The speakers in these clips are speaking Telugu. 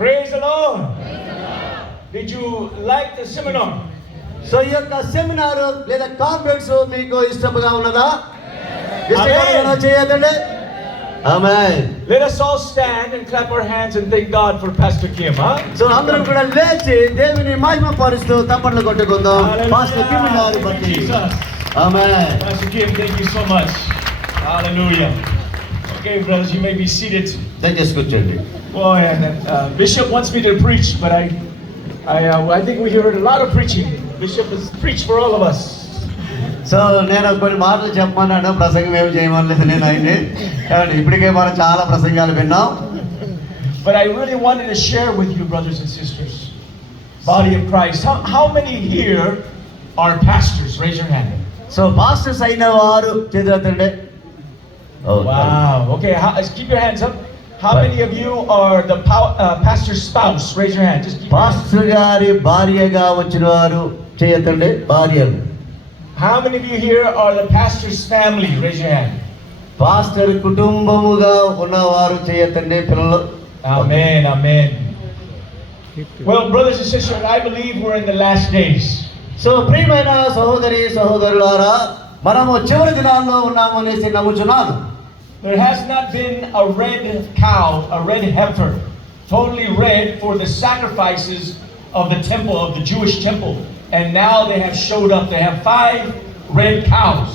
Praise the Lord. Did you like the seminar? So ఈ యొక్క సెమినార్ లేదా కాన్ఫరెన్స్ మీకు ఇష్టంగా ఉన్నదా? ఇష్టంగా చేయదండి. ఆమేన్. Let us all stand and clap our hands and thank God for Pastor Kim. So అందరం కూడా లేచి దేవుని మహిమ పరుస్తూ తప్పట్లు కొట్టుకుందాం పాస్టర్ కిమ్ గారి బట్టి. ఆమేన్. Pastor Kim, thank you so much. Hallelujah. Okay, brothers, you may be seated. దయచేసి కూర్చోండి. Boy, Bishop wants me to preach, but I think we heard a lot of preaching. Bishop has preached for all of us. So నేను కొన్ని మాటలు చెప్పమన్నాను, ప్రసంగం ఏమి చేయమనలేదు నేను ఆయన్ని. ఇప్పటికే మనం చాలా ప్రసంగాలు విన్నాం. But I really wanted to share with you, brothers and sisters, body of Christ. How many here are pastors? Raise your hand. So pastors అయిన వారు చేతులెత్తండి. Wow. Okay, keep your hands up. How many of you are the pastor's spouse? Raise your hand. Just pastor గారి భార్యగా వచ్చిన వారు చేయెత్తండి. భార్యలు. How many of you here are the pastor's family? Raise your hand. Pastor కుటుంబముగా ఉన్నవారు చేయెత్తండి. పిల్లలు. Amen. Amen. Well, brothers and sisters, I believe we're in the last days. So ప్రియమైన సహోదరి సహోదరులారా, మనము చివరి దినాల్లో ఉన్నాము అనేసి నమ్ముచున్నాను. There has not been a red cow, a red heifer, totally red for the sacrifices of the temple, of the Jewish temple. And now they have showed up. They have 5 red cows.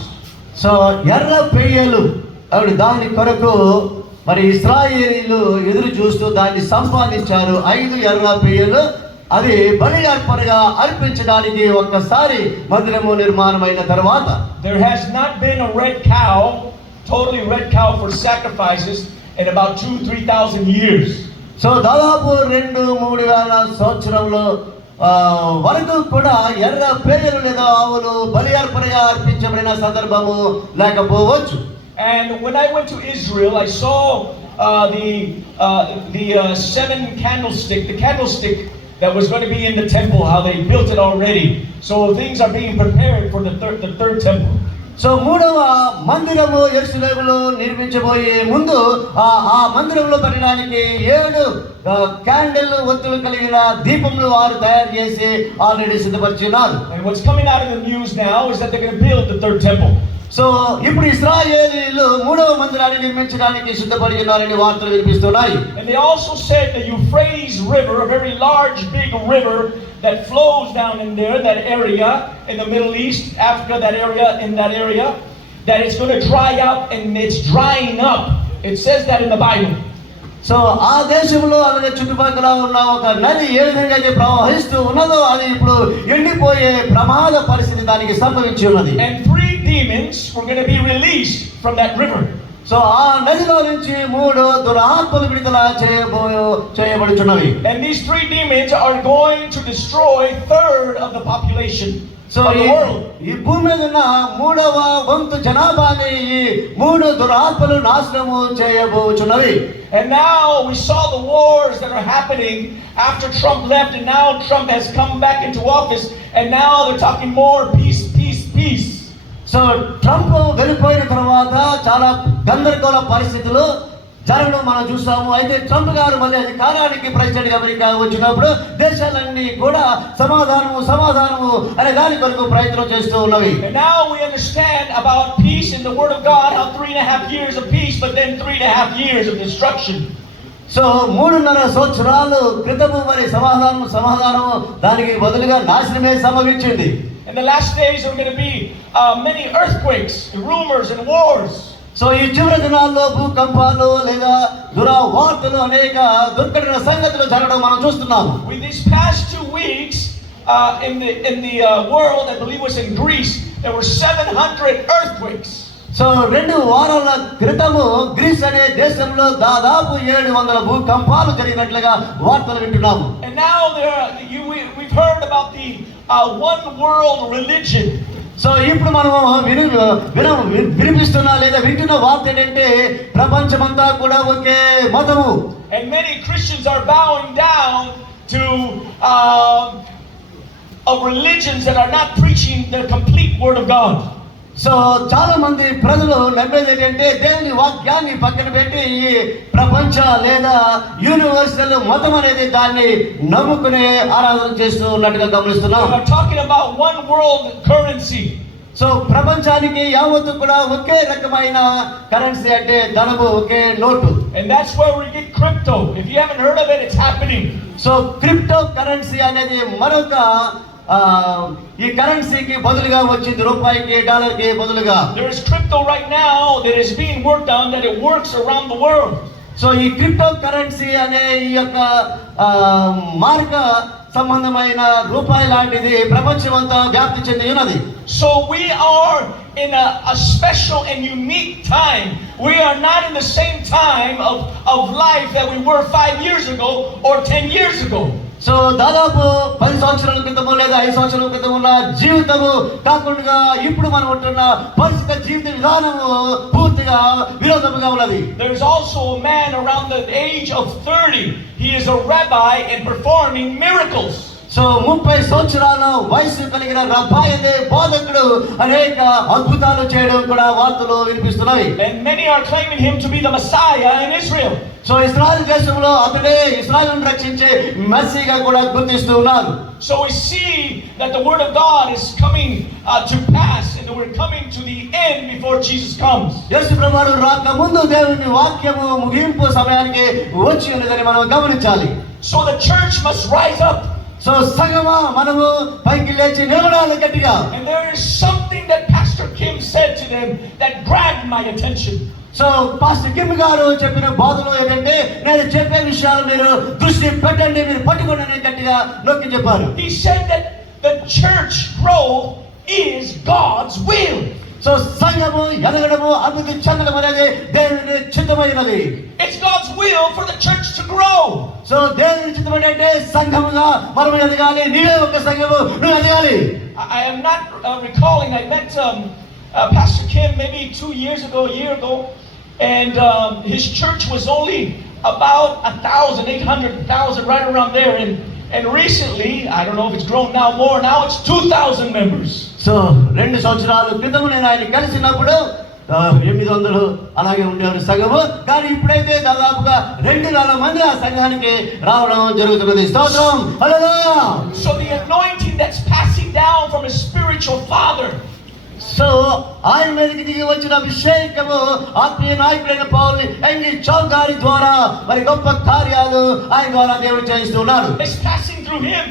So ఎర్ర పెయ్యలు దాని కొరకు మరి ఇశ్రాయేలీలు ఎదురు చూస్తూ దాన్ని సంపాదించారు. 5 ఎర్ర పెయ్యలు అది బలి అర్పణగా అర్పించడానికి ఒక్కసారి మందిరము నిర్మాణమైన తర్వాత. There has not been a red cow, totally red cow for sacrifices in about 2,000-3,000 years. So దాదాపు 2,000-3,000 సంవత్సరంలో వరకు కూడా ఎర్ర పేదలు లేదా ఆవులు బలి అర్పణగా అర్పించబడిన సందర్భము లేకపోవచ్చు. And when I went to Israel, I saw the 7 candlestick, the candlestick that was going to be in the temple, how they built it already. So things are being prepared for the third temple. So 3వ మందిరము యెరూషలేములో నిర్మించబోయే ముందు ఆ మందిరంలో పెట్టడానికి 7 క్యాండిల్ ఒత్తులు కలిగిన దీపములు వారు తయారు చేసి already సిద్ధపరిచినారు. And what's coming out of the news now is that they're going to build the third temple. So ఇప్పుడు ఇశ్రాయేలీయులు 3వ మందిరాన్ని నిర్మించడానికి సిద్ధపడినారని వార్తలు వినిపిస్తున్నాయి. And they also said the Euphrates River, a very large big river that flows down in there, that area in the Middle East, Africa, that area, that it's going to dry up, and it's drying up. It says that in the Bible. So ఆ దేశంలో అలాగే చుట్టుపక్కల ఉన్న ఒక నది ఏ విధంగా అయితే ప్రవహిస్తూ ఉన్నదో అది ఇప్పుడు ఎండిపోయే ప్రమాద పరిస్థితి దానికి సంభవించి ఉన్నది. And 3 demons were going to be released from that river. So ఆ నదిలో నుంచి 3 దురాత్మలు విడుదల చేయబడుచున్నవి. And these 3 demons are going to destroy 1/3 of the population. So ఈ భూమి మీద ఉన్న 3వ వంతు జనాభాని ఈ 3 దురాత్మలు నాశనము చేయబోచున్నవి. And now we saw the wars that are happening after Trump left, and now Trump has come back into office, and now they're talking more peace, peace, peace. So Trump వెళ్ళిపోయిన తర్వాత చాలా గందరగోళ పరిస్థితులు జరగడం మనం చూస్తాము. అయితే ట్రంప్ గారు మళ్ళీ అధికారానికి ప్రెసిడెంట్ గా అమెరికా వచ్చినప్పుడు దేశాలన్నీ కూడా సమాధానము అనే దాని కొరకు ప్రయత్నం చేస్తూ ఉన్నవి. And now we understand about peace in the Word of God, how 3.5 years of peace, but then 3.5 years of destruction. So 3.5 సంవత్సరాలు క్రితము మరి సమాధానము దానికి బదులుగా నాశనమే సంభవించింది. In the last days there are going to be many earthquakes, rumors and wars. So ఈ చివరి దినాల్లో భూకంపాలు లేదా దురవార్తలు అనేక దుర్ఘటన సంగతులు జరగడం మనం చూస్తున్నాము. With these past 2 weeks in the world, I believe it was in Greece, there were 700 earthquakes. So 2 వారాల క్రితము గ్రీస్ అనే దేశంలో దాదాపు 700 భూకంపాలు జరిగినట్లుగా వార్తలు వింటున్నాము. And now we've heard about the one world religion. So ఇప్పుడు మనము వినిపిస్తున్న లేదా వింటున్న వార్త ఏంటంటే ప్రపంచమంతా కూడా ఒకే మతము. And many Christians are bowing down to religions that are not preaching the complete Word of God. So చాలా మంది ప్రజలు నమ్మేది ఏంటంటే దేవుని వాక్యాన్ని పక్కన పెట్టి ఈ ప్రపంచ లేదా యూనివర్సల్ మతం అనేది దాన్ని నమ్ముకునే ఆరాధన చేస్తూ ఉన్నట్టుగా గమనిస్తున్నాం. We are talking about one world currency. So ప్రపంచానికి యావత్తు కూడా ఒకే రకమైన కరెన్సీ అంటే ధనము, ఒకే note. And that's where we get crypto. If you haven't heard of it, it's happening. So crypto currency అనేది మరొక ఈ కరెన్సీకి బదులుగా వచ్చింది, రూపాయికి డాలర్కి బదులుగా. There is crypto right now that is being worked on, that it works around the world. So ఈ క్రిప్టో కరెన్సీ అనే ఈ యొక్క మార్క సంబంధమైన రూపాయి లాంటిది ప్రపంచమంతా వ్యాప్తి చెంది ఉన్నది. So we are in a special and unique time. We are not in the same time of life that we were 5 years ago or 10 years ago. So దాదాపు 10 సంవత్సరాల క్రితము లేదా 5 సంవత్సరాల క్రితం ఉన్న జీవితము కాకుండా ఇప్పుడు మనం ఉంటున్న పరిస్థితి జీవిత విధానము పూర్తిగా విరోధముగా ఉన్నది. There is also a man around the age of 30. He is a rabbi and performing miracles. So 30 సంవత్సరాల వయసు కలిగిన రబ్బాయి అనే బోధకుడు అనేక అద్భుతాలు చేయడం కూడా వార్తలు వినిపిస్తున్నాయి. And many are claiming him to be the Messiah in Israel. So ఇశ్రాయేలు దేశంలో అతడే ఇశ్రాయేలును రక్షించే మెస్సీగా కూడా గుర్తిస్తూ ఉన్నారు. So we see that the word of God is coming to pass, and we're coming to the end before Jesus comes. యేసు ప్రభువు రాక ముందు దేవుని వాక్యము ముగింపు సమయానికి వచ్చి ఉన్నదని మనం గమనించాలి. So the church must rise up. So సంగమా మనము పైకి లేచి నిలబడాలి గట్టిగా. And there is something that Pastor Kim said to them that grabbed my attention. So pastor Kim గారు చెప్పిన బోధలో ఏంటంటే నేను చెప్పే విషయాలు మీరు దృష్టి పెట్టండి, మీరు పట్టుకోండి అని గట్టిగా నొక్కి చెప్పారు. He said that the church growth is God's will. So సంఘము ఎదగడము, అభివృద్ధి చెందడం అనేది దేవుని చిత్తమైనది. It's God's will for the church to grow. So దేవుని చిత్తం ఏంటంటే సంఘముగా మనం ఎదగాలి. నీవే ఒక సంఘము, నువ్వు ఎదగాలి. I am not recalling. I met Pastor Kim maybe 2 years ago, a year ago, and his church was only about 1,000, 800, 1,000, right around there. And recently, I don't know if it's grown now more. Now it's 2,000 members. So 2 సంవత్సరాల క్రితం నేను ఆయన కలిసినప్పుడు 800 అలాగే ఉండేవారు సంఘము. కానీ ఇప్పుడైతే దాదాపుగా 2,000 మంది ఆ సంఘానికి రావడం జరుగుతున్నది. స్తోత్రం, హల్లెలూయా. So the anointing that's passing down from his spiritual father. So ఆయన మీదకి దిగి వచ్చిన అభిషేకము ఆత్మీయ నాయకుడైన పౌలు ఎంగి చౌగారి ద్వారా మరి గొప్ప కార్యాలు ఆయన ద్వారా దేవుడు చేయిస్తున్నారు. It's passing through him.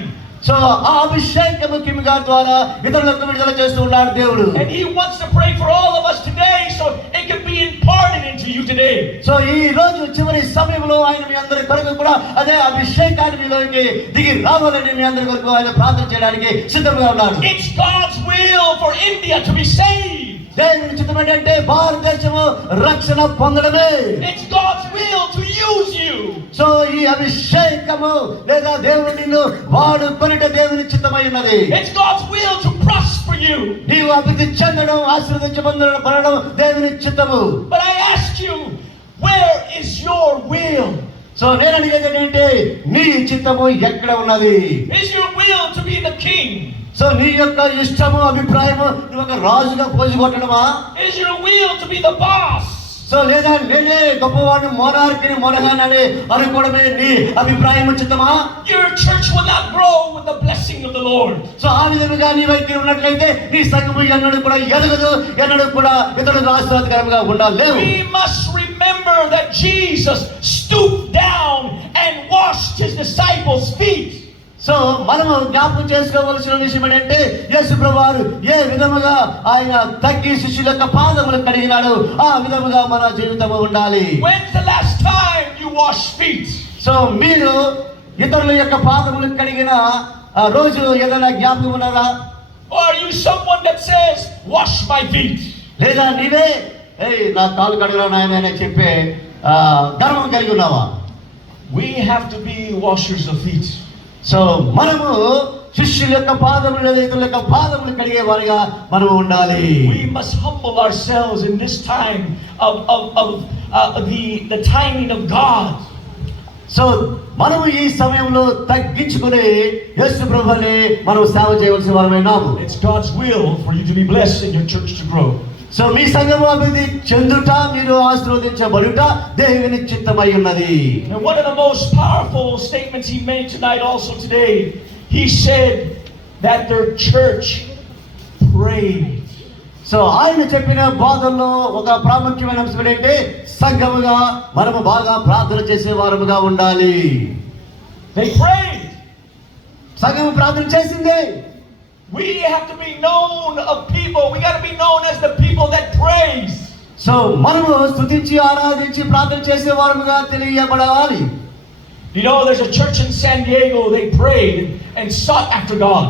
So ఆ అభిషేకము కిమ్ గారి ద్వారా ఇతరులకు విడుదల చేస్తూ ఉన్నాడు దేవుడు. And he wants to pray for all of us today so it can be imparted into you today. So ఈ రోజు చివరి సమయంలో ఆయన మీ అందరి కొరకు కూడా అదే అభిషేకాన్ని మీలోకి దిగి రావాలని మీ అందరి కొరకు ఆయన ప్రార్థన చేయడానికి సిద్ధంగా ఉన్నాడు. It's God's will for India to be saved. దేవుని చిత్తం ఏంటంటే భారతదేశము రక్షణ పొందడమే. It's God's will to use you. So ఈ అభిషేకము లేదా దేవుడు నిన్ను వాడుకొనుట దేవుని చిత్తమై ఉన్నది. It's God's will to prosper you. నీవు అభివృద్ధి చెందడం, ఆశీర్వదించబడడం దేవుని చిత్తము. But I ask you, where is your will? So నేను అడిగేది ఏంటంటే నీ చిత్తము ఎక్కడ ఉన్నది? Is your will to be the king? So నీ యొక్క ఇష్టము, అభిప్రాయము నువ్వు ఒక రాజుగా పోజు కొట్టడమా? Is your will to be the boss? So లేదా నేనే గొప్పవాడిని, మోనార్కిని, మొనగానని అనుకోవడమే నీ అభిప్రాయము, చిత్తమా? Your church will not grow with the blessing of the Lord. So ఆ విధంగా నీ వైఖరి ఉన్నట్లయితే నీ సంఘము ఎన్నడూ కూడా ఎదగదు, ఎన్నడూ కూడా ఇతరులకు ఆశీర్వాదకరంగా ఉండలేవు. We must remember that Jesus stooped down and washed his disciples' feet. So మనము జ్ఞాపకం చేసుకోవలసిన విషయం ఏంటంటే యేసు ప్రభువారు ఏ విధముగా ఆయన తగ్గి శిష్యుల యొక్క పాదములు కడిగినాడు, ఆ విధముగా మన జీవితము ఉండాలి. When's the last time you washed feet? So మీరు ఇతరుల యొక్క పాదములు కడిగిన ఆ రోజు ఏదైనా జ్ఞాపకం ఉన్నదా? Or are you someone that says, wash my feet? లేదా నీవే నా కాలు కడిగిన నాయన అని చెప్పే గర్వం కలిగి ఉన్నావా? We have to be washers of feet. So మనము శిష్యుల యొక్క పాదములు లేదా ఇతరుల యొక్క పాదములు కడిగే వారిగా మనము ఉండాలి. We must humble ourselves in this time of the timing of God. So మనము ఈ సమయంలో తగ్గించుకుని యేసు ప్రభువుని మనం సేవ చేయవలసిన వారమైనాము. It's God's will for you to be blessed and your church to grow. So మీ సంఘము అభివృద్ధి చెందుట, మీరు ఆశీర్వదించబడుట దేవుని చిత్తమై ఉన్నది. And one of the most powerful statements he made tonight also today, he said that their church prayed. So ఆయన చెప్పిన బోధనలో ఒక ప్రాముఖ్యమైన అంశం ఏంటంటే సంఘముగా మనము బాగా ప్రార్థన చేసే వారముగా ఉండాలి. They prayed. సంఘము ప్రార్థన చేసింది. We have to be known of people. We got to be known as the people that praise. So మనము స్తుతించి ఆరాధించి ప్రార్థన చేసే వారముగా తెలియబడాలి. You know, there's a church in San Diego. They prayed and sought after God.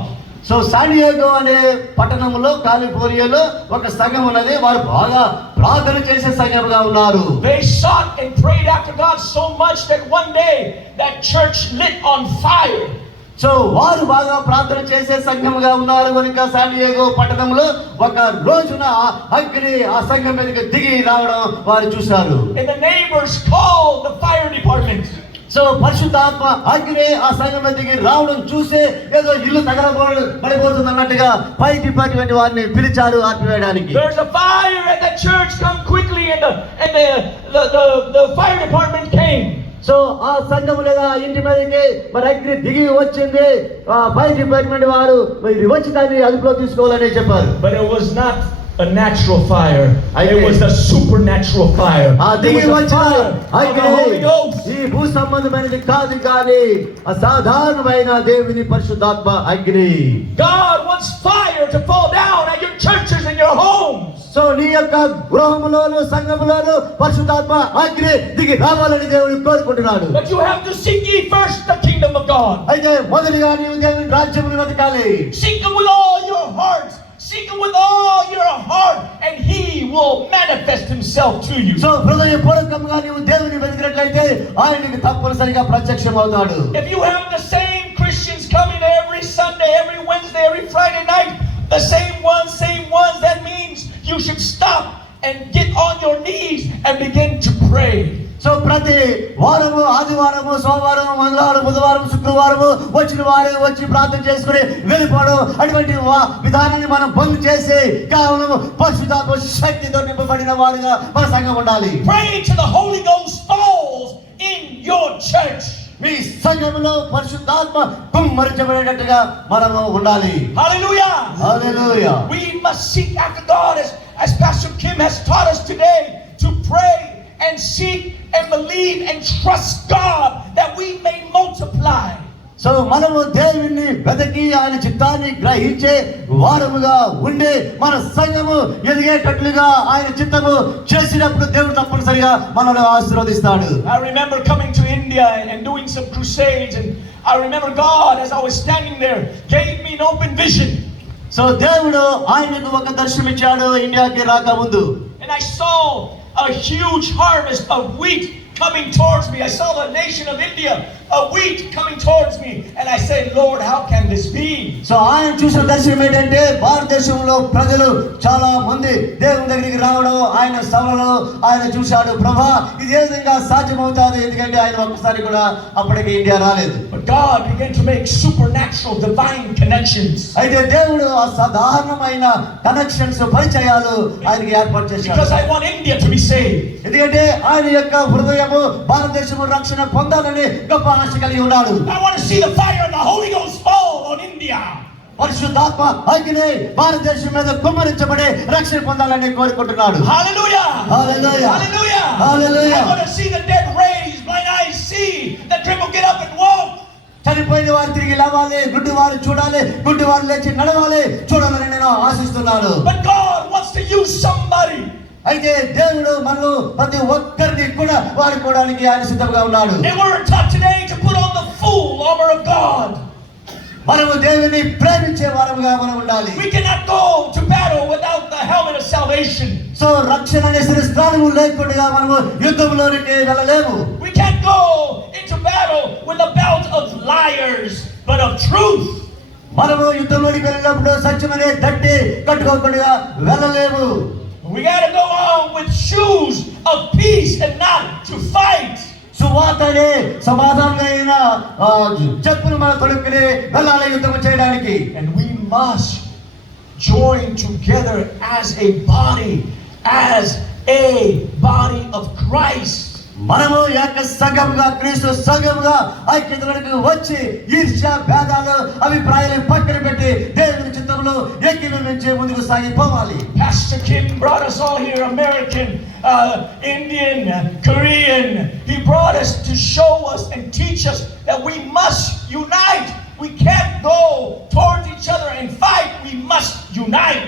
So San Diego అనే పట్టణంలో కాలిఫోర్నియాలో ఒక సంఘం ఉన్నది. వారు బాగా ప్రార్థన చేసే సంఘంగా ఉన్నారు. They sought and prayed after God so much that one day that church lit on fire. So వారు బాగా ప్రార్థన చేసే సంఘముగా ఉన్నారు కనుక శాన్ డియేగో పట్టణంలో ఒక రోజున అగ్ని ఆ సంఘం మీదకి దిగి రావడం వారు చూశారు. And the neighbors called the fire department. So పరిశుద్ధాత్మ అగ్ని ఆ సంఘం మీదకి రావడం చూసి ఏదో ఇల్లు తగలబడిపోతుంది అన్నట్టుగా పై డిపార్ట్మెంట్ వారిని పిలిచారు ఆర్పివేయడానికి. There's a fire at the church, come quickly, and the fire department came. So ఆ సంఘం లేదా ఇంటి మీదకి మరి అగ్ని దిగి వచ్చింది. ఆ పై డిపార్ట్మెంట్ వారు మరి వచ్చి దాన్ని అదుపులో తీసుకోవాలని చెప్పారు. But it was not a natural fire. It was a supernatural fire. It was a fire of the Holy Ghost. ఈ భూ సంబంధమైనది కాదు కానీ అసాధారణమైన దేవుని పరిశుద్ధాత్మ అగ్ని. God wants fire to fall down at your churches and your homes. So నీ యొక్క గృహములోను సంఘములోను పరిశుద్ధాత్మ అగ్ని దిగి రావాలని దేవుడు కోరుకుంటున్నాడు. But you have to seek ye first the kingdom of God. అయితే మొదటిగా నీవు దేవుని రాజ్యమును వెతకాలి. Seek him with all your heart. Seek him with all your heart, and he will manifest himself to you. So హృదయపూర్వకంగా నీవు దేవుని వెతికినట్లయితే ఆయన నీకు తప్పనిసరిగా ప్రత్యక్షమవుతాడు. If you have the same Christians coming every Sunday, every Wednesday, every Friday night, the same ones, that means you should stop and get on your knees and begin to pray. So ప్రతి వారము, ఆదివారము, సోమవారం, మంగళవారం, బుధవారం, శుక్రవారము వచ్చిన వారు వచ్చి ప్రార్థన చేసుకుని వెళ్ళిపోవడం అటువంటి విధానాన్ని మనం బంద్ చేసి కేవలం పరిశుద్ధాత్మ శక్తితో నింపబడిన వారుగా మన సంఘం ఉండాలి. Pray till the Holy Ghost falls in your church. మీ సంఘంలో పరిశుద్ధాత్మ కుమ్మరించబడేటట్టుగా మనము ఉండాలి. Hallelujah. Hallelujah. We must seek after God as Pastor Kim has taught us today, to pray and seek and believe and trust God that we may multiply. So మనము దేవుణ్ణి వెతకి ఆయన చిత్తాన్ని గ్రహించే వారముగా ఉండి మన సంఘము ఎదిగేటట్లుగా ఆయన చిత్తము చేసినప్పుడు దేవుడు తప్పనిసరిగా మనల్ని ఆశీర్వదిస్తాడు. I remember coming to India and doing some crusades, and I remember God, as I was standing there, gave me an open vision. So దేవుడు ఆయనకు ఒక దర్శనం ఇచ్చాడు ఇండియాకి రాకముందు. And I saw a huge harvest of wheat coming towards me. I saw the nation of India, a wheat coming towards me, and I said, Lord, how can this be? So ఆయన చూసిన దర్శనం ఏంటంటే భారతదేశంలో ప్రజలు చాలా మంది దేవుని దగ్గరికి రావడం ఆయన సభలో ఆయన చూశాడు. ప్రభా, ఇది ఏ విధంగా సాధ్యమవుతాది? ఎందుకంటే ఆయన ఒక్కసారి కూడా అప్పటికి ఇండియా రాలేదు. But God began to make supernatural divine connections. అయితే దేవుడు అసాధారణమైన కనెక్షన్స్, పరిచయాలు ఆయనకి ఏర్పాటు చేశాడు. Because I want India to be saved. ఎందుకంటే ఆయన యొక్క హృదయము భారతదేశము రక్షణ పొందాలని గొప్ప ఆశ కలిగి ఉన్నాడు. I want to see the fire of the Holy Ghost fall on India. పరిశుద్ధాత్మ అగ్ని భారతదేశం మీద కుమ్మరించబడి రక్షణ పొందాలని కోరుకుంటున్నాడు. Hallelujah. Hallelujah. Hallelujah. Hallelujah. I want to see the dead raised, blind eyes see, the cripple get up and walk. చనిపోయిన వారు తిరిగి లేవాలి, గుడ్డి వారు చూడాలి, గుడ్డి వారు లేచి నడవాలి, చూడాలని నేను ఆశిస్తున్నాను. But God wants to use somebody. అయితే దేవుడు మనలో ప్రతి ఒక్కరిని కూడా వాడుకోవడానికి ఆయన సిద్ధంగా ఉన్నాడు. And we're taught today to put on the full armor of God. మనము దేవుని ప్రేమించే వారముగా మనం ఉండాలి. We cannot go to battle without the helmet of salvation. So రక్షణ అనే శిరస్త్రాణము లేకుండా మనము యుద్ధంలోనికి వెళ్ళలేము. We can't go into battle with a belt of liars, but of truth. మనము యుద్ధంలోనికి వెళ్ళినప్పుడు సత్యమనే దట్టి కట్టుకోకుండా వెళ్ళలేము. We got to go on with shoes of peace and not to fight. సువార్తనే సమాధానమైన చెప్పులు మన తొడుక్కుని వెళ్ళాలి యుద్ధం చేయడానికి. And we must join together as a body of Christ. మనము యొక్క సంఘముగా క్రీస్తు సంఘముగా ఐక్యతలకు వచ్చి ఈర్ష్య భేదాలు అభిప్రాయాలు పక్కన పెట్టి దేవుని చిత్తంలో ఏకీభవించి ముందుకు సాగిపోవాలి. Pastor Kim brought us all here, American, Indian, Korean. He brought us to show us and teach us that we must unite. We can't go towards each other and fight. We must unite.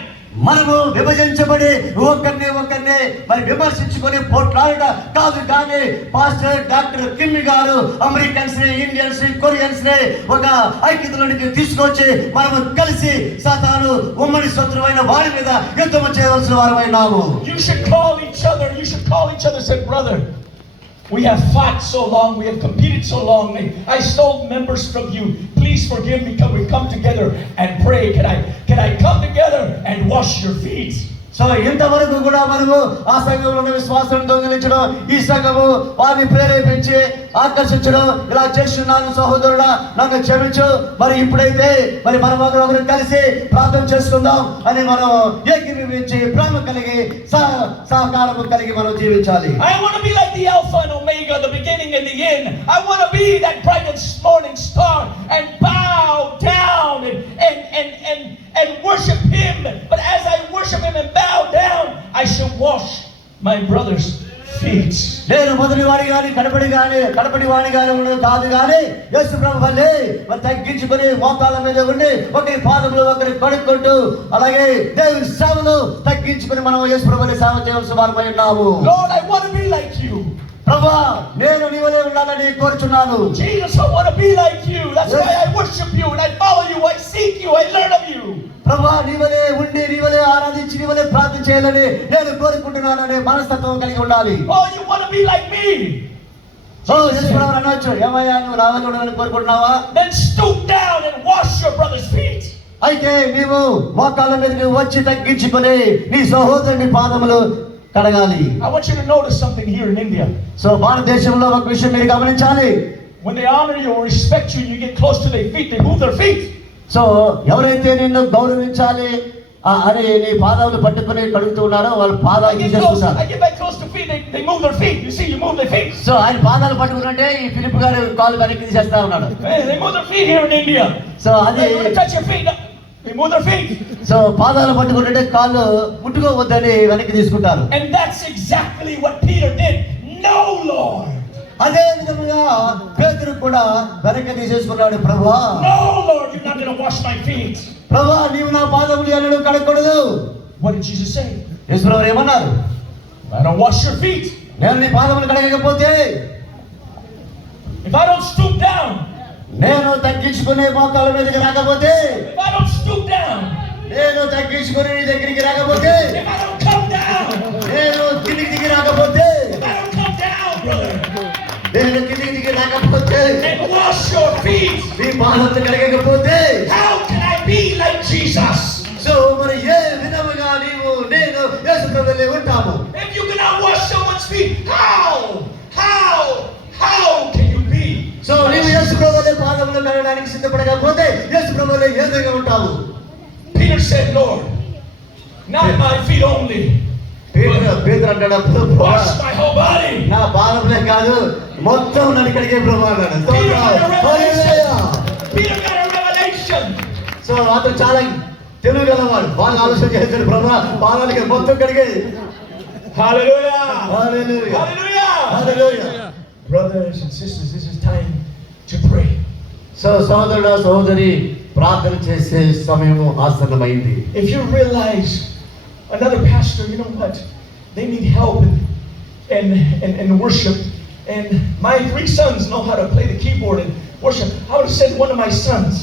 మనము విభజించబడి ఒకరిని మరి విమర్శించుకొని పోట్లాడట కాదు, కానీ పాస్టర్ డాక్టర్ కిమ్మి గారు అమెరికన్స్ ని, ఇండియన్స్ ని, కొరియన్స్ ని ఒక ఐక్యతలోనికి తీసుకొచ్చి మనము కలిసి సాతాను ఉమ్మడి శత్రువైన వారి మీద యుద్ధం చేయవలసిన వారమైనాము. You should call each other, say, brother, we have fought so long, we have competed so long, I stole members from you. Please forgive me. Can we come together and pray? Can I come together and wash your feet? So ఇంతవరకు కూడా మనము ఆ సంఘంలో ఉన్న విశ్వాసాన్ని దొంగిలించడం, ఈ సంఘము వారిని ప్రేరేపించి ఆకర్షించడం ఇలా చేస్తున్నాను. సహోదరుడా, నన్ను క్షమించు. మరి ఇప్పుడైతే మరి మనం ఒకరు కలిసి ప్రార్థన చేసుకుందాం అని మనం ఏకీభవించి ప్రేమ కలిగి సహకారం కలిగి మనం జీవించాలి. I want to be like the Alpha and Omega, the beginning and the end. I want to be that bright and morning star and bow down and worship Him. But as I worship Him and bow down, I should wash my brother's feet. నేను మొదటి వాడి కానీ కడపడి వాడి కానీ ఉండదు కాదు, కానీ యేసు ప్రభు వల్లే మరి తగ్గించుకొని మోకాళ్ళ మీద ఉండి ఒకరి పాదములు ఒకరి కడుక్కుంటూ అలాగే దేవుని సేవను తగ్గించుకొని మనం యేసు ప్రభుని సేవ చేయవలసిన వారమై ఉన్నాము. Lord, I want to be like you. ప్రభువా, నేను నీ వలే ఉండాలని కోరుచున్నాను. Jesus, I want to be like you. That's why I worship you and I follow you, I seek you, I learn of you. ప్రభువా, నీ వలే ఉండి నీ వలే ఆరాధించి నీ వలే ప్రార్థన చేయాలని నేను కోరుకుంటున్నాను అనే మనస్తత్వం కలిగి ఉండాలి. Oh, you want to be like me? యేసు ప్రభు అనొచ్చు, ఏమయ్యా నువ్వు నా వలే ఉండాలని కోరుకుంటున్నావా? Then stoop down and wash your brother's feet. అయితే నీవు మోకాళ్ళ మీదకి వచ్చి తగ్గించుకొని నీ సహోదరుని పాదములు కడగాలి. I want you to notice something here in India. So భారతదేశంలో ఒక విషయం మీరు గమనించాలి. When they honor you or respect you and you get close to their feet, they move their feet. So ఎవరైతే నిన్ను గౌరవించాలి అని నీ పాదాలు పట్టుకుని కడుగుతూ ఉన్నారో వాళ్ళ పాదాలు తీసేసుకుంటారు. I get back close to feet, they move their feet. You see, you move their feet. So ఆయన పాదాలు పట్టుకుంటే ఈ ఫిలిప్ గారు కాలు వెనక్కి తీసేస్తా ఉన్నాడు. They move their feet here in India. So అది touch your feet. They move their feet. So పాదాలు పట్టుకుంటే కాళ్ళు ముట్టుకోవద్దని వెనక్కి తీసుకుంటారు. And that's exactly what Peter did. No, Lord. అదే విధంగా పేతురు కూడా వెనక్కి తీసేసుకున్నాడు. ప్రభువా, No, Lord, you're not going to wash my feet. ప్రభువా, నీవు నా పాదములు ఎన్నడూ కడగకూడదు. What did Jesus say? యేసు ప్రభువు ఏమన్నారు? I don't wash your feet. నేను నీ పాదములు కడగకపోతే, if I don't stoop down, నేను తగ్గించుకునే మోకాళ్ళ మీదకి రాకపోతే, if I don't stoop down, నేను తగ్గించుకుని నీ దగ్గరికి రాకపోతే, if I don't come down, నేను కిందికి దిగి రాకపోతే, if I don't come down, brother, నేను కిందికి దిగి రాకపోతే and wash your feet, నీ పాదములు కడగకపోతే, how can I be like Jesus? So మరి ఏ విధముగా నీవు నేను యేసు ప్రభువులో ఉంటాము? If you cannot wash someone's feet, how can you be? So నీవు యేసు ప్రభువులో పాదములు కడగడానికి సిద్ధపడకపోతే యేసు ప్రభువులో ఏ విధంగా ఉంటావు? Peter said, Lord, not my feet only. పేతురు అంటాడు, Wash my whole body. నా పాదములే కాదు మొత్తం నన్ను కడిగే ప్రభువు అన్నాడు. Peter got a revelation. So అతను చాలా తెలివి గలవాడు. బాగా ఆలోచన చేశాడు. ప్రభువా, పాదాలకి మొత్తం కడిగేది. Hallelujah. Hallelujah, Hallelujah. Hallelujah. Brothers and sisters, this is time to pray. So సోదరుడు సోదరి, ప్రార్థన చేసే సమయం ఆసన్నమైంది. If you realize another pastor, you know what? They need help in worship. And my 3 sons know how to play the keyboard and worship. I would send one of my sons.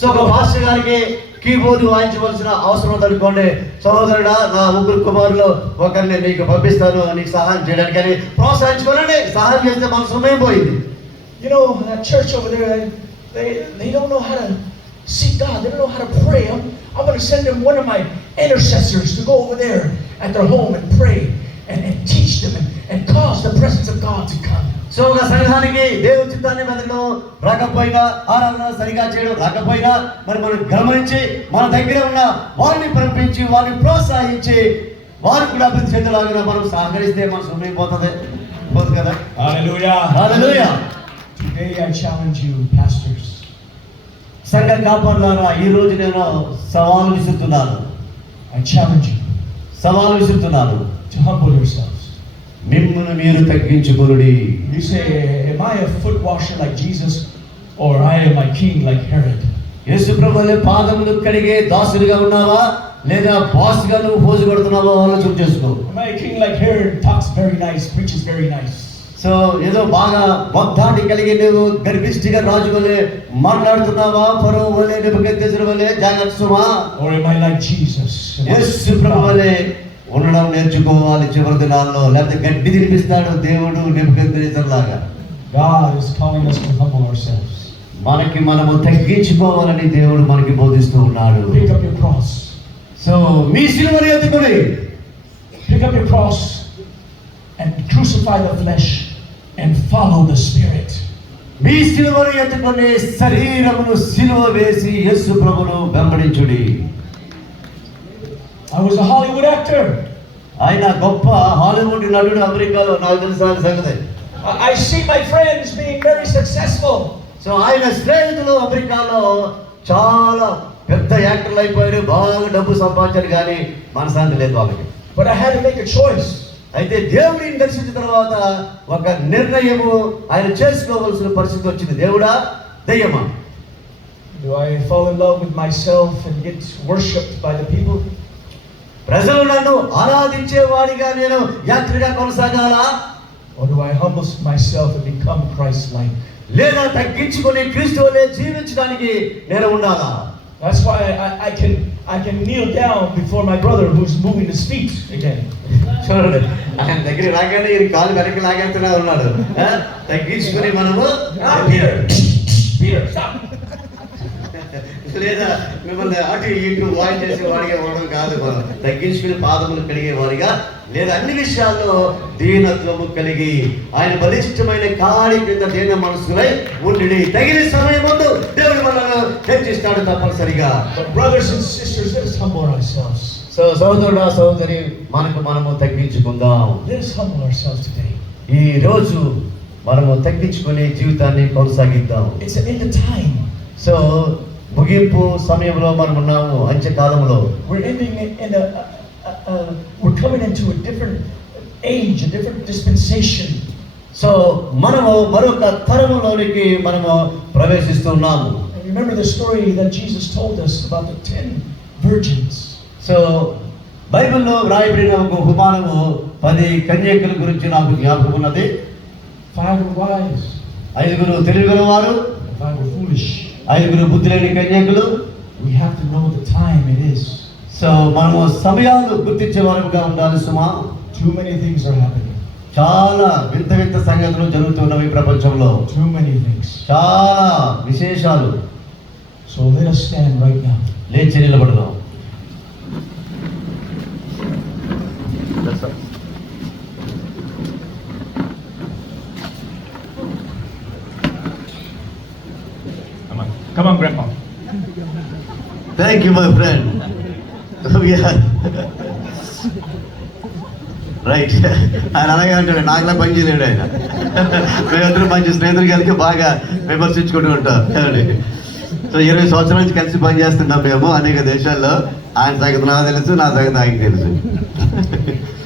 So ఒక పాస్టర్ గారికి కీబోర్డ్ వాయించవలసిన అవసరం ఉందనుకోండి, సహోదరుడా నా 3 కుమారులు ఒకరిని నీకు పంపిస్తాను నీకు సహాయం చేయడానికి అని ప్రోత్సహించుకోనండి. సహాయం చేస్తే మన సమయం పోయింది. You know, that church over there, they don't know how to seek God. They don't know how to pray. I'm going to send them one of my intercessors to go over there at their home and pray and teach them and cause the presence of God to come. So ఒక సంఘానికి దేవుని చిత్తాన్ని వెతకడం రాకపోయినా, ఆరాధన సరిగా చేయడం రాకపోయినా, మరి మనం గమనించి మన దగ్గర ఉన్న వారిని పంపించి వారిని ప్రోత్సహించి వారు కూడా అభివృద్ధి చెందలాగిన మనం సహకరిస్తే మన సమయం పోతుంది కదా. Hallelujah. Hallelujah. Today I challenge you, pastors. సంఘ కాపరులారా, ఈ రోజు నేను సవాలు విసురుతున్నాను. I challenge you సవాలు విసురుతున్నాను. to humble yourselves. మిమ్మును మీరు తగ్గించుకొనుడి. You say, am I a foot washer like Jesus, or I am a king like Herod? యేసు ప్రభువుల పాదములు కడిగే దాసుడిగా ఉన్నావా, లేదా బాస్గా నువ్వు పోజు కొడుతున్నావా ఆలోచన చేసుకో. Am I a king like Herod, talks very nice, preaches very nice? So ఏదో బాగా భక్తాన్ని కలిగి నువ్వు గర్భిష్ఠిగా రాజు వలె మాట్లాడుతున్నావా, ఫరో వలె నెబుకద్నెజరు వలె జాగ్రత్త సుమా? Or am I like Jesus? యేసు ప్రభు వలె ఉండడం నేర్చుకోవాలి చివరి దినాల్లో, లేకపోతే గడ్డి తినిపిస్తాడు దేవుడు నెబుకద్నెజరు లాగా. God is calling us to humble ourselves. మనకి మనము తగ్గించుకోవాలని దేవుడు మనకి బోధిస్తూ ఉన్నాడు. Pick up your cross. So మీ సిలువను ఎత్తుకొని, Pick up your cross and crucify the flesh and follow the Spirit. మీ సిలువను ఎత్తుకొని శరీరమును సిలువ వేసి యేసు ప్రభువును వెంబడించుడి. I was a Hollywood actor. ఆయన గొప్ప హాలీవుడ్ నటుడు అమెరికాలో, నాకు తెలిసిన సంగతి. I see my friends being very successful. So ఆయన స్నేహితులు అమెరికాలో చాలా పెద్ద యాక్టర్లు అయిపోయారు, బాగా డబ్బు సంపాదించారు, కానీ మనశాంతి లేదు వాళ్ళకి. But I had to make a choice. అయితే దేవుడిని దర్శించిన తర్వాత ఒక నిర్ణయము ఆయన చేసుకోవాల్సిన పరిస్థితి వచ్చింది. దేవుడా, దయ్యమా? Do I fall in love with myself and get worshipped by the people? ప్రజలు నన్ను ఆరాధించేవాడిగా నేను యాత్రిగా కొనసాగాలా, Or do I humble myself and become Christ-like? లేదా తగ్గించుకొని క్రీస్తు వలె జీవించడానికి నేను ఉండాలా? That's why I can kneel down before my brother who's moving his feet again. చూడండి, ఆయన దగ్గర రాగానే ఈ కాలు వెనక్కి లాగేస్తున్నా ఉన్నాడు. తగ్గించుకొని మనము Peter, stop. లేదా మిమ్మల్ని అటు ఇటు వాయి చేసే వాడిగా ఉండడం కాదు, మనం తగ్గించుకుని పాదములు కలిగే వారిగా, లేదా అన్ని విషయాల్లో దీనత్వము కలిగి ఆయన బలిష్టమైన కాడి కింద దీన మనసులై ఉండి తగిన సమయం ముందు దేవుడు మనల్ని హెచ్చిస్తాడు తప్పనిసరిగా. But brothers and sisters, let us humble ourselves. So సోదరుడా, సోదరి, మనము తగ్గించుకుందాం. Let us humble ourselves today. ఈ రోజు మనము తగ్గించుకునే జీవితాన్ని కొనసాగిద్దాం. It's an end of time. So ముగింపు సమయంలో మనం ఉన్నాము, అంత్యకాలంలో. We're ending in we're coming into a different age, a different dispensation. So మనము మరొక తరములోనికి మనము ప్రవేశిస్తున్నాము. Remember the story that Jesus told us about the 10 virgins. So బైబిల్లో వ్రాయబడిన ఒక ఉపమానము 10 కన్యకల గురించి నాకు జ్ఞాపకం ఉన్నది. 5 were wise, 5 తెలివిగల వారు, 5 were foolish. 5 బుద్ధి లేని కన్యకలు. We have to know the time it is. So మనము సమయాలు గుర్తించే వారుగా ఉండాలి సుమా. Too many things are happening. చాలా వింత వింత సంగతులు జరుగుతున్నవి ప్రపంచంలో, Too many things. చాలా విశేషాలు. So let us stand right now. లేచి నిలబడదాం. Come on, Grandpa. Thank you, my friend. We are right. ఆయన అలాగే అంటాడు, నాకులా పని చేయలేడు ఆయన. మేమందరూ మంచి స్నేహితులు కలిసి బాగా విమర్శించుకుంటూ ఉంటాం. సో 20 సంవత్సరాల నుంచి కలిసి పని చేస్తున్నాం మేము అనేక దేశాల్లో. ఆయన సంగతి నాకు తెలుసు, నా సంగతి ఆయనకి తెలుసు.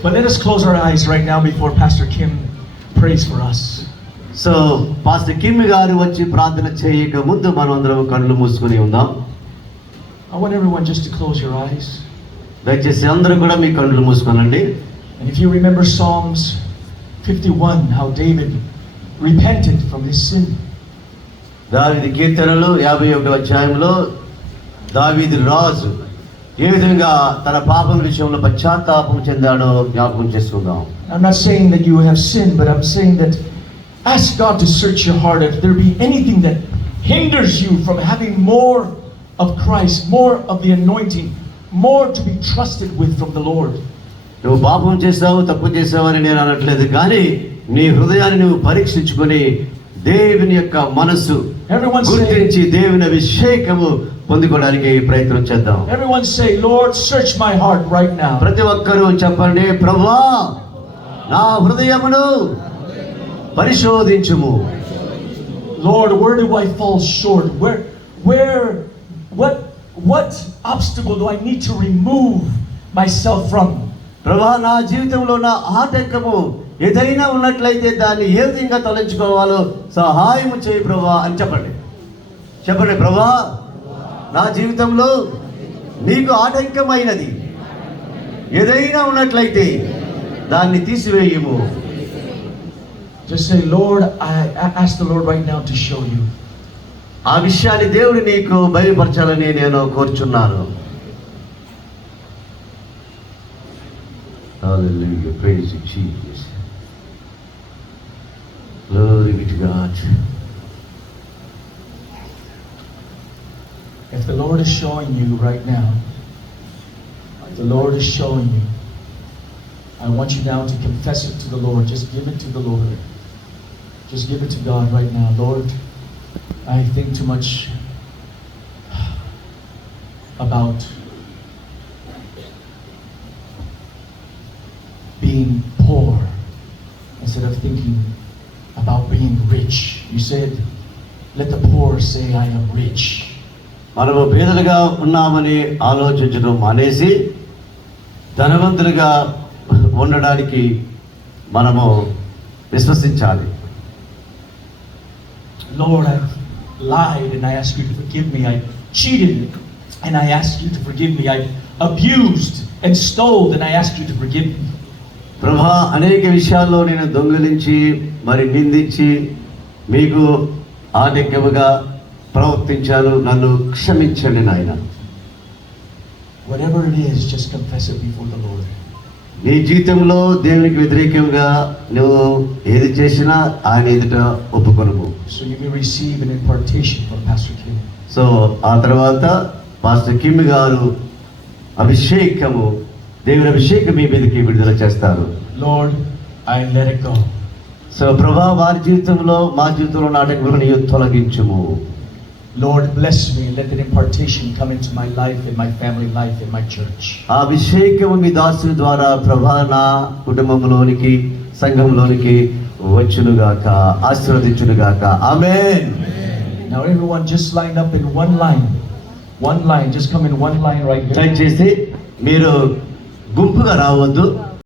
But let us close our eyes right now before Pastor Kim prays for us. So pastor Kim గారు వచ్చి ప్రార్థన చేయక ముందు మనం అందరం కళ్ళు మూసుకొని ఉందాం. I want everyone just to close your eyes. దయచేసి అందరూ కూడా మీ కళ్ళు మూసుకోనండి. And if you remember Psalms 51, how David repented from his sin. దావీదు కీర్తనలు 51వ అధ్యాయంలో దావీదు రాజు ఏ విధంగా తన పాపం విషయంలో పశ్చాత్తాపం చెందాడో జ్ఞాపకం చేసుకుందాం. I'm not saying that you have sinned, but I'm saying that ask God to search your heart if there be anything that hinders you from having more of Christ, more of the anointing, more to be trusted with from the Lord. నువ్వు పాపం చేసావు, తప్పు చేసావు అని నేను అనట్లేదు, కానీ నీ హృదయాన్ని నువ్వు పరీక్షించుకొని దేవుని యొక్క మనసు Everyone say, గుర్తించి దేవుని అభిషేకము పొందుకోవడానికి ప్రయత్నం చేద్దాం. everyone say, Lord, search my heart right now. ప్రతి ఒక్కరూ చెప్పండి, ప్రభువా నా హృదయమును పరిశోధించుము. Lord, where do I fall short? What obstacle do I need to remove myself from? ప్రభువా నా జీవితంలో నా ఆటంకము ఏదైనా ఉన్నట్లయితే దాన్ని ఏ విధంగా తొలగించుకోవాలో సహాయము చేయి ప్రభువా అని చెప్పండి. చెప్పండి, ప్రభువా నా జీవితంలో నీకు ఆటంకమైనది ఏదైనా ఉన్నట్లయితే దాన్ని తీసివేయము. Just say, Lord, I ask the Lord right now to show you. ఆ విషయాన్ని దేవుడు నీకు బయలుపరచాలని నేను కోరుచున్నాను. Hallelujah, praise you, Jesus. Glory be to God. If the Lord is showing you right now, if the Lord is showing you, I want you now to confess it to the Lord. Just give it to the Lord. Just give it to God right now. Lord, I think too much about being poor instead of thinking about being rich. You said, let the poor say I am rich. మనము పేదలుగా ఉన్నామని ఆలోచించడం మానేసి ధనవంతులుగా ఉండడానికి మనము విశ్వసించాలి. Lord, I lied and I ask you to forgive me. I cheated and I ask you to forgive me. I abused and stole and I ask you to forgive me. ప్రభా అనేక విషయాల్లో నేను దొంగిలించి మరి నిందించి మీకు ఆటంకముగా ప్రవర్తించాను, నన్ను క్షమించండి నాయన. Whatever it is, just confess it before the Lord. నీ జీవితంలో దేవునికి వ్యతిరేకంగా నువ్వు ఏది చేసినా ఆయన ఎదుట ఒప్పుకొనుము. So you may receive an impartation from Pastor Kim. So ఆ తర్వాత పాస్టర్ కిమ్ గారు అభిషేకము, దేవుని అభిషేకం మీ మీదకి విడుదల చేస్తారు. Lord, I let it go. So ప్రభా వారి జీవితంలో మా జీవితంలో నాటకములను నీవు తొలగించుము. Lord, bless me. Let that impartation come into my life, in my family life, in my church. ఆ అభిషేకము మీ దాసుని ద్వారా ప్రభా నా కుటుంబంలోనికి సంఘంలోనికి వచ్చునుగాక, ఆశీర్వదించునుగాక. ఆమేన్. Now everyone just line up in one line. One line. Just come in one line right here. దయచేసి మీరు గుంపుగా రావద్దు.